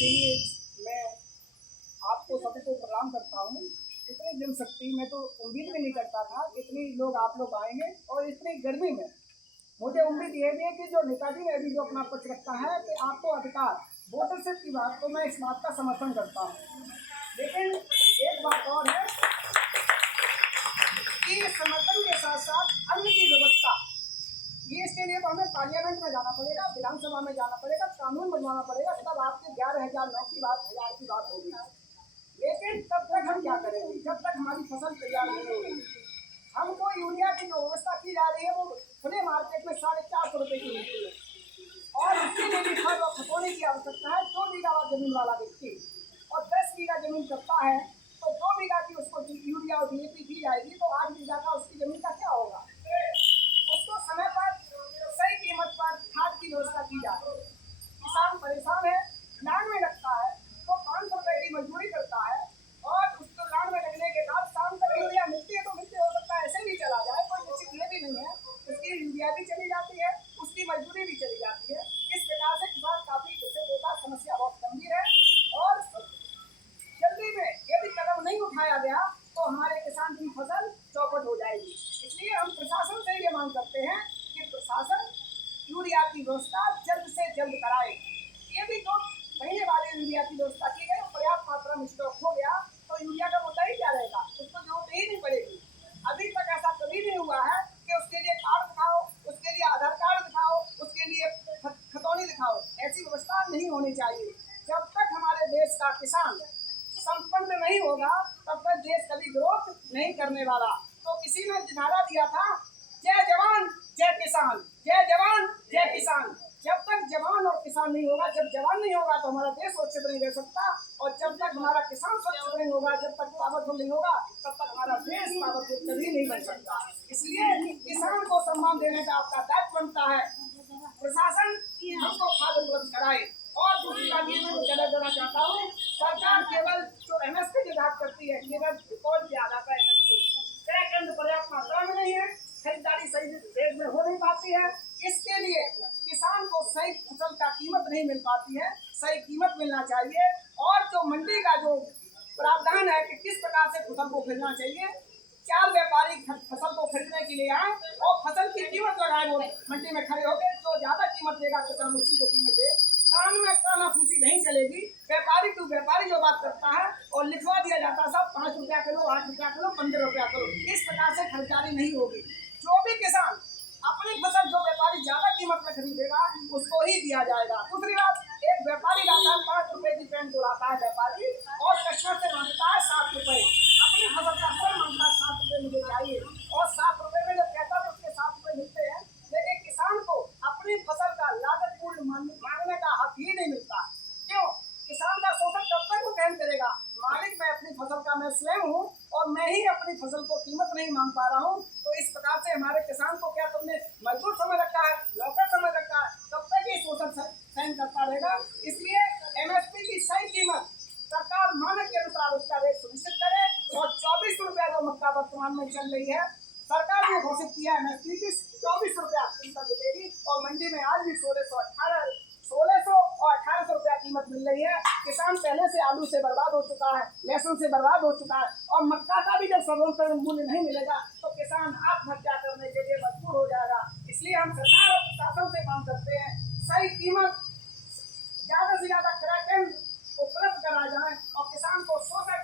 इसके लिए मैं आपको सभी को प्रणाम करता हूँ। इतनी जनशक्ति मैं तो उम्मीद भी नहीं करता था कि इतने लोग आप लोग आएंगे, और इतनी गर्मी में मुझे उम्मीद ये भी है कि जो नेताजी ने अभी जो अपना पक्ष रखा है कि आपको अधिकार वोटरशिप की बात, तो मैं इस बात का समर्थन करता हूँ। लेकिन एक बात और है कि समर्थन के साथ साथ अन्य की व्यवस्था, ये इसके लिए तो हमें पार्लियामेंट में जाना पड़ेगा, विधानसभा में जाना पड़ेगा, कानून बनवाना पड़ेगा, तब आपके 11,009 की बात 1000 की बात होगी। लेकिन तब तक हम क्या करेंगे जब तक हमारी फसल तैयार नहीं होगी। हमको यूरिया की जो व्यवस्था की जा रही है वो खुले मार्केट में 450 रुपये की मिलती है, और उसके लिए भी खाद और खतौनी की आवश्यकता है। 2 बीघा जमीन वाला व्यक्ति और 10 बीघा जमीन करता है, तो 2 बीघा की उसको यूरिया और DAP दी जाएगी, तो 8 बीघा का उसकी जमीन का क्या होगा। उसको समय पर सही कीमत पर खाद की व्यवस्था की जाए। किसान परेशान है, लाइन में लगता है, तो 500 रुपये की मजदूरी करता है, और उसको लाइन में लगने के बाद शाम तक यूरिया मिलती है तो मिलती, हो सकता है ऐसे भी चला जाए, कोई निश्चित ये भी नहीं है। उसकी यूरिया भी चली जाती है, उसकी मजदूरी भी चली जाती है। इस प्रकार से किसान काफी गुस्से होता, समस्या बहुत गंभीर है, और जल्दी में यदि कदम नहीं उठाया गया तो हमारे किसान की फसल चौपट हो जाएगी। इसलिए हम प्रशासन से ये मांग करते हैं कि प्रशासन यूरिया की व्यवस्था जल्द से जल्द कराए। ये भी 2 महीने वाले यूरिया की व्यवस्था की गई, पर्याप्त मात्रा में स्टॉक हो गया तो यूरिया का मुद्दा ही क्या रहेगा, उसको जरूरत ही नहीं पड़ेगी। अभी तक ऐसा कभी नहीं हुआ है कि उसके लिए कार्ड दिखाओ, उसके लिए आधार कार्ड दिखाओ, उसके लिए खतौनी दिखाओ। ऐसी व्यवस्था नहीं होनी चाहिए। जब तक हमारे देश का किसान संपन्न नहीं होगा तब तक देश कभी ग्रोथ नहीं करने वाला। तो किसी ने नारा दिया था, जय जवान जय किसान, जय जवान जय किसान। जब तक जवान और किसान नहीं होगा, जब जवान नहीं होगा तो हमारा देश सुरक्षित नहीं रह सकता, और जब तक हमारा किसान सुरक्षित नहीं होगा, जब तक पावरफुल नहीं होगा, तब तक हमारा देश पावरफुल कभी नहीं बन सकता। इसलिए किसान को सम्मान देने का आपका दायित्व बनता है। प्रशासन हमको खाद उपलब्ध कराए। और दूसरी बात ये मैं कहना चाहता हूँ, सरकार केवल जो MSP निर्धारित करती है, केवल रिकॉर्ड के आधार पर MSP तय केंद्र पर्याप्त मात्रा में नहीं है, खरीदारी सही रेट में हो नहीं पाती है। इसके लिए किसान को सही फसल का कीमत नहीं मिल पाती है, सही कीमत मिलना चाहिए। और जो मंडी का जो प्रावधान है कि किस प्रकार से फसल को खरीदना चाहिए, 4 व्यापारी फसल को खरीदने के लिए आए और फसल की कीमत लगाए, वो मंडी में खड़े होकर जो ज्यादा कीमत देगा किसान उसी को कीमत दे। कान में कानाफूसी नहीं चलेगी। व्यापारी टू व्यापारी जो बात करता है और लिखवा दिया जाता है सब 5 रुपया किलो, 8 रुपया किलो, 15 रुपया किलो, इस प्रकार से खरीदारी नहीं होगी। जो भी किसान अपनी फसल जो व्यापारी ज्यादा कीमत में खरीदेगा उसको ही दिया जाएगा। दूसरी बात, एक व्यापारी लाता है 5 रुपए की पेन को लाता है व्यापारी, और कस्टमर से मांगता है 7 रुपए। अपनी फसल का सर मांगता है 7 रुपए मुझे चाहिए, और 7 रुपए में जब कहता है उसके 7 रुपए मिलते हैं। लेकिन किसान को अपनी फसल का लागत मूल्य मांगने का हक ही नहीं मिलता। क्यों? किसान का शोषण कब तक वो कहम करेगा, मालिक मैं अपनी फसल का मैं स्वयं हूँ, और मैं ही अपनी फसल को कीमत नहीं मांग पा रहा हूँ। तो इस प्रकार से हमारे किसान को क्या तुमने मजदूर समझ रखा है, नौकर समझ रखा है, तब तक ये शोषण सहन करता रहेगा। इसलिए MSP की सही कीमत सरकार मानक के अनुसार उसका रेट सुनिश्चित करे, और 24 रुपया जो मक्का वर्तमान में चल रही है, सरकार ने घोषित किया MSP की 24 रुपया कीमत मिलेगी, और मंडी में आज भी 1600 और 1800 रुपया कीमत मिल रही है। किसान पहले से आलू से बर्बाद हो चुका है, लहसुन से बर्बाद हो चुका है, और मक्का का भी जब सर्वोत्तम मूल्य नहीं मिलेगा तो किसान आत्महत्या करने के लिए मजबूर हो जाएगा। इसलिए हम सरकार और प्रशासन से मांग करते हैं, सही कीमत ज्यादा से ज्यादा क्रय केंद्र उपलब्ध कराया जाए, और किसान को शोषण